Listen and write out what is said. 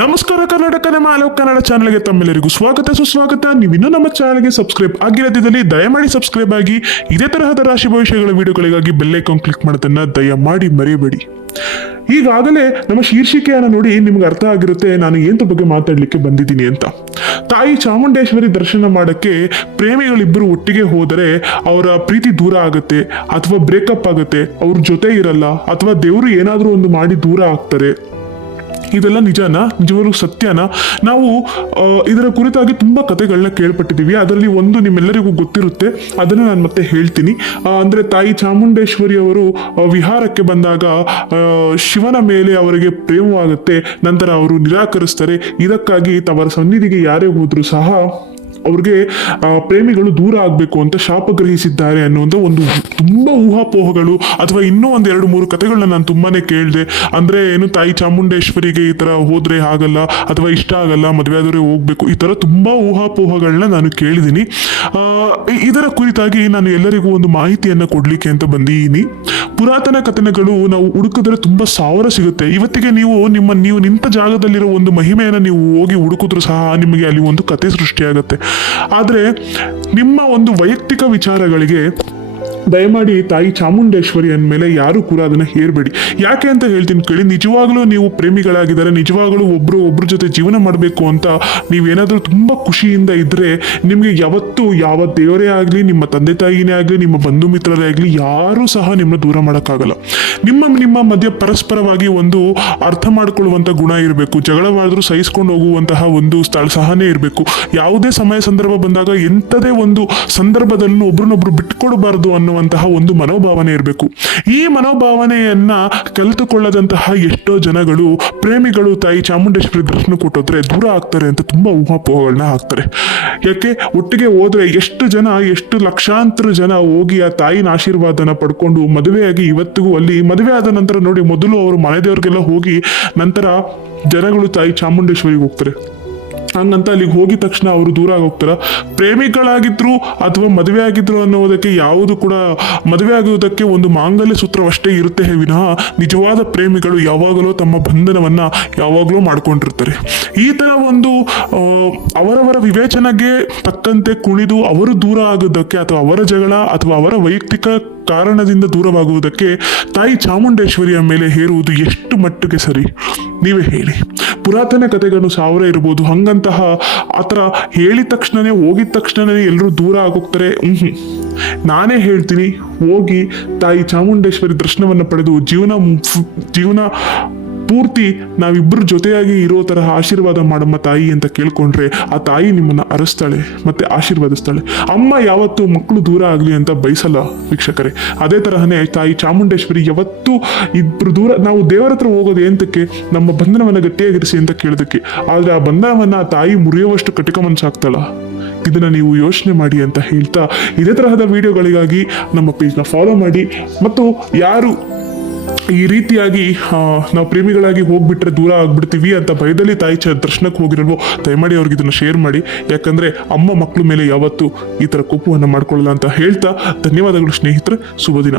ನಮಸ್ಕಾರ ಕರ್ನಾಟಕ, ನಮ್ಮ ಆಲೋ ಕನ್ನಡ ಚಾನಲ್ಗೆ ತಮ್ಮೆಲ್ಲರಿಗೂ ಸ್ವಾಗತ ಸುಸ್ವಾಗತ. ನೀವಿನ್ನೂ ನಮ್ಮ ಚಾನಲ್ಗೆ ಸಬ್ಸ್ಕ್ರೈಬ್ ಆಗಿರದಿದ್ದಲ್ಲಿ ದಯಮಾಡಿ ಸಬ್ಸ್ಕ್ರೈಬ್ ಆಗಿ. ಇದೇ ತರಹದ ರಾಶಿ ಭವಿಷ್ಯಗಳ ವಿಡಿಯೋಗಳಿಗಾಗಿ ಬೆಲ್ ಐಕಾನ್ ಕ್ಲಿಕ್ ಮಾಡೋದನ್ನ ದಯಮಾಡಿ ಮರೆಯಬೇಡಿ. ಈಗಾಗಲೇ ನಮ್ಮ ಶೀರ್ಷಿಕೆಯನ್ನು ನೋಡಿ ನಿಮ್ಗೆ ಅರ್ಥ ಆಗಿರುತ್ತೆ ನಾನು ಏನರ ಬಗ್ಗೆ ಮಾತಾಡ್ಲಿಕ್ಕೆ ಬಂದಿದ್ದೀನಿ ಅಂತ. ತಾಯಿ ಚಾಮುಂಡೇಶ್ವರಿ ದರ್ಶನ ಮಾಡಕ್ಕೆ ಪ್ರೇಮಿಗಳಿಬ್ಬರು ಒಟ್ಟಿಗೆ ಹೋದರೆ ಅವರ ಪ್ರೀತಿ ದೂರ ಆಗುತ್ತೆ, ಅಥವಾ ಬ್ರೇಕಪ್ ಆಗುತ್ತೆ, ಅವ್ರ ಜೊತೆ ಇರಲ್ಲ, ಅಥವಾ ದೇವರು ಏನಾದರೂ ಒಂದು ಮಾಡಿ ದೂರ ಆಗ್ತಾರೆ. ಇದೆಲ್ಲ ನಿಜಾನ? ನಿಜವಾಗ್ಲೂ ಸತ್ಯನ? ನಾವು ಇದರ ಕುರಿತಾಗಿ ತುಂಬ ಕಥೆಗಳನ್ನ ಕೇಳ್ಪಟ್ಟಿದ್ದೀವಿ. ಅದರಲ್ಲಿ ಒಂದು ನಿಮ್ಮೆಲ್ಲರಿಗೂ ಗೊತ್ತಿರುತ್ತೆ, ಅದನ್ನು ನಾನು ಮತ್ತೆ ಹೇಳ್ತೀನಿ. ಅಂದರೆ ತಾಯಿ ಚಾಮುಂಡೇಶ್ವರಿ ಅವರು ವಿಹಾರಕ್ಕೆ ಬಂದಾಗ ಶಿವನ ಮೇಲೆ ಅವರಿಗೆ ಪ್ರೇಮವಾಗುತ್ತೆ, ನಂತರ ಅವರು ನಿರಾಕರಿಸ್ತಾರೆ. ಇದಕ್ಕಾಗಿ ಅವರ ಸನ್ನಿಧಿಗೆ ಯಾರೇ ಹೋದರೂ ಸಹ ಅವ್ರಿಗೆ ಪ್ರೇಮಿಗಳು ದೂರ ಆಗಬೇಕು ಅಂತ ಶಾಪ ಗ್ರಹಿಸಿದ್ದಾರೆ ಅನ್ನುವಂಥ ಒಂದು ತುಂಬ ಊಹಾಪೋಹಗಳು, ಅಥವಾ ಇನ್ನೂ ಒಂದು 2-3 ಕಥೆಗಳನ್ನ ನಾನು ತುಂಬಾನೇ ಕೇಳಿದೆ. ಅಂದರೆ ಏನು, ತಾಯಿ ಚಾಮುಂಡೇಶ್ವರಿಗೆ ಈ ಥರ ಹೋದರೆ ಆಗಲ್ಲ, ಅಥವಾ ಇಷ್ಟ ಆಗಲ್ಲ, ಮದುವೆ ಆದವರೇ ಹೋಗ್ಬೇಕು, ಈ ಥರ ತುಂಬ ಊಹಾಪೋಹಗಳನ್ನ ನಾನು ಕೇಳಿದ್ದೀನಿ. ಇದರ ಕುರಿತಾಗಿ ನಾನು ಎಲ್ಲರಿಗೂ ಒಂದು ಮಾಹಿತಿಯನ್ನು ಕೊಡಲಿಕ್ಕೆ ಅಂತ ಬಂದಿದ್ದೀನಿ. ಪುರಾತನ ಕಥನಗಳು ನಾವು ಹುಡುಕಿದ್ರೆ ತುಂಬ ಸಾವಿರ ಸಿಗುತ್ತೆ. ಇವತ್ತಿಗೆ ನೀವು ನಿಂತ ಜಾಗದಲ್ಲಿರೋ ಒಂದು ಮಹಿಮೆಯನ್ನು ನೀವು ಹೋಗಿ ಹುಡುಕಿದ್ರು ಸಹ ನಿಮಗೆ ಅಲ್ಲಿ ಒಂದು ಕತೆ ಸೃಷ್ಟಿಯಾಗುತ್ತೆ. ಆದರೆ ನಿಮ್ಮ ಒಂದು ವೈಯಕ್ತಿಕ ವಿಚಾರಗಳಿಗೆ ದಯಮಾಡಿ ತಾಯಿ ಚಾಮುಂಡೇಶ್ವರಿ ಅಂದಮೇಲೆ ಯಾರು ಕೂಡ ಅದನ್ನ ಹೇರಬೇಡಿ. ಯಾಕೆ ಅಂತ ಹೇಳ್ತೀನಿ ಕೇಳಿ. ನಿಜವಾಗ್ಲೂ ನೀವು ಪ್ರೇಮಿಗಳಾಗಿದ್ದಾರೆ, ನಿಜವಾಗ್ಲೂ ಒಬ್ರ ಜೊತೆ ಜೀವನ ಮಾಡಬೇಕು ಅಂತ ನೀವೇನಾದ್ರೂ ತುಂಬಾ ಖುಷಿಯಿಂದ ಇದ್ರೆ, ನಿಮ್ಗೆ ಯಾವತ್ತೂ ಯಾವ ದೇವರೇ ಆಗ್ಲಿ, ನಿಮ್ಮ ತಂದೆ ತಾಯಿನೇ ಆಗ್ಲಿ, ನಿಮ್ಮ ಬಂಧು ಮಿತ್ರರೇ ಆಗ್ಲಿ, ಯಾರೂ ಸಹ ನಿಮ್ಮ ದೂರ ಮಾಡೋಕ್ಕಾಗಲ್ಲ. ನಿಮ್ಮ ಮಧ್ಯೆ ಪರಸ್ಪರವಾಗಿ ಒಂದು ಅರ್ಥ ಮಾಡ್ಕೊಳ್ಳುವಂತ ಗುಣ ಇರಬೇಕು. ಜಗಳವಾದ್ರೂ ಸಹಿಸ್ಕೊಂಡು ಹೋಗುವಂತಹ ಒಂದು ಸಹನೆ ಇರಬೇಕು. ಯಾವುದೇ ಸಮಯ ಸಂದರ್ಭ ಬಂದಾಗ ಎಂಥದೇ ಒಂದು ಸಂದರ್ಭದಲ್ಲೂ ಒಬ್ರನ್ನೊಬ್ರು ಬಿಟ್ಕೊಡಬಾರದು ಅನ್ನುವಂತಹ ಒಂದು ಮನೋಭಾವನೆ ಇರಬೇಕು. ಈ ಮನೋಭಾವನೆಯನ್ನ ಕಲಿತುಕೊಳ್ಳದಂತಹ ಎಷ್ಟೋ ಜನಗಳು ಪ್ರೇಮಿಗಳು ತಾಯಿ ಚಾಮುಂಡೇಶ್ವರಿ ದರ್ಶನ ಕೊಟ್ಟೋದ್ರೆ ದೂರ ಆಗ್ತಾರೆ ಅಂತ ತುಂಬಾ ಊಹಾಪೋಹಗಳನ್ನ ಹಾಕ್ತಾರೆ. ಯಾಕೆ? ಒಟ್ಟಿಗೆ ಹೋದ್ರೆ ಎಷ್ಟು ಲಕ್ಷಾಂತರ ಜನ ಹೋಗಿ ಆ ತಾಯಿನ ಆಶೀರ್ವಾದನ ಪಡ್ಕೊಂಡು ಮದುವೆಯಾಗಿ ಇವತ್ತಿಗೂ ಅಲ್ಲಿ ಮದುವೆ ಆದ ನಂತರ ನೋಡಿ, ಮೊದಲು ಅವರು ಮನೆ ದೇವ್ರಿಗೆಲ್ಲ ಹೋಗಿ ನಂತರ ಜನಗಳು ತಾಯಿ ಚಾಮುಂಡೇಶ್ವರಿಗೆ ಹೋಗ್ತಾರೆ. ಹಂಗಂತ ಅಲ್ಲಿಗೆ ಹೋಗಿದ ತಕ್ಷಣ ಅವರು ದೂರ ಹೋಗ್ತಾರ? ಪ್ರೇಮಿಗಳಾಗಿದ್ರು ಅಥವಾ ಮದುವೆ ಆಗಿದ್ರು ಅನ್ನೋದಕ್ಕೆ ಯಾವುದು ಕೂಡ, ಮದುವೆ ಆಗುವುದಕ್ಕೆ ಒಂದು ಮಾಂಗಲ್ಯ ಸೂತ್ರವಷ್ಟೇ ಇರುತ್ತೆ ವಿನಃ ನಿಜವಾದ ಪ್ರೇಮಿಗಳು ಯಾವಾಗಲೂ ತಮ್ಮ ಬಂಧನವನ್ನ ಯಾವಾಗಲೂ ಮಾಡ್ಕೊಂಡಿರ್ತಾರೆ. ಈ ತರ ಒಂದು ಅವರವರ ವಿವೇಚನೆಗೆ ತಕ್ಕಂತೆ ಕುಣಿದು ಅವರು ದೂರ ಆಗೋದಕ್ಕೆ, ಅಥವಾ ಅವರ ಜಗಳ ಅಥವಾ ಅವರ ವೈಯಕ್ತಿಕ ಕಾರಣದಿಂದ ದೂರವಾಗುವುದಕ್ಕೆ ತಾಯಿ ಚಾಮುಂಡೇಶ್ವರಿಯ ಮೇಲೆ ಹೇರುವುದು ಎಷ್ಟು ಮಟ್ಟಿಗೆ ಸರಿ? ನೀವೇ ಹೇಳಿ. ಪುರಾತನ ಕಥೆಗಳು 1000 ಇರ್ಬೋದು. ಹಂಗಂತಹ ಆತರ ಹೇಳಿದ ತಕ್ಷಣನೇ, ಹೋಗಿದ ತಕ್ಷಣನೇ ಎಲ್ಲರೂ ದೂರ ಆಗೋಗ್ತಾರೆ. ನಾನೇ ಹೇಳ್ತೀನಿ, ಹೋಗಿ ತಾಯಿ ಚಾಮುಂಡೇಶ್ವರಿ ದರ್ಶನವನ್ನು ಪಡೆದು ಜೀವನ ಪೂರ್ತಿ ನಾವಿಬ್ಬರು ಜೊತೆಯಾಗಿ ಇರೋ ತರಹ ಆಶೀರ್ವಾದ ಮಾಡಮ್ಮ ತಾಯಿ ಅಂತ ಕೇಳ್ಕೊಂಡ್ರೆ ಆ ತಾಯಿ ನಿಮ್ಮನ್ನ ಅರಸ್ತಾಳೆ ಮತ್ತೆ ಆಶೀರ್ವಾದಿಸ್ತಾಳೆ. ಅಮ್ಮ ಯಾವತ್ತೂ ಮಕ್ಕಳು ದೂರ ಆಗ್ಲಿ ಅಂತ ಬಯಸಲ್ಲ ವೀಕ್ಷಕರೇ. ಅದೇ ತರಹನೇ ತಾಯಿ ಚಾಮುಂಡೇಶ್ವರಿ ಯಾವತ್ತೂ ಇಬ್ರು ದೂರ, ನಾವು ದೇವರ ಹತ್ರ ಹೋಗೋದು ಎಂತಕ್ಕೆ? ನಮ್ಮ ಬಂಧನವನ್ನ ಗಟ್ಟಿಯಾಗಿರಿಸಿ ಅಂತ ಕೇಳೋದಕ್ಕೆ. ಆದ್ರೆ ಆ ಬಂಧನವನ್ನ ತಾಯಿ ಮುರಿಯುವಷ್ಟು ಕಟಿಕ ಮನಸ್ಸಾಗ್ತಾಳ. ಇದನ್ನ ನೀವು ಯೋಚನೆ ಮಾಡಿ ಅಂತ ಹೇಳ್ತಾ, ಇದೇ ತರಹದ ವಿಡಿಯೋಗಳಿಗಾಗಿ ನಮ್ಮ ಪೇಜ್ನ ಫಾಲೋ ಮಾಡಿ. ಮತ್ತು ಯಾರು ಈ ರೀತಿಯಾಗಿ ನಾವು ಪ್ರೇಮಿಗಳಾಗಿ ಹೋಗ್ಬಿಟ್ರೆ ದೂರ ಆಗ್ಬಿಡ್ತೀವಿ ಅಂತ ಭಯದಲ್ಲಿ ತಾಯಿ ದರ್ಶನಕ್ಕೆ ಹೋಗಿರಲ್ವೋ, ದಯಮಾಡಿ ಅವ್ರಿಗೆ ಇದನ್ನ ಶೇರ್ ಮಾಡಿ. ಯಾಕಂದ್ರೆ ಅಮ್ಮ ಮಕ್ಕಳ ಮೇಲೆ ಯಾವತ್ತೂ ಈ ತರ ಕೋಪವನ್ನು ಮಾಡ್ಕೊಳ್ಳಲ್ಲ ಅಂತ ಹೇಳ್ತಾ, ಧನ್ಯವಾದಗಳು ಸ್ನೇಹಿತರೆ. ಶುಭ ದಿನ.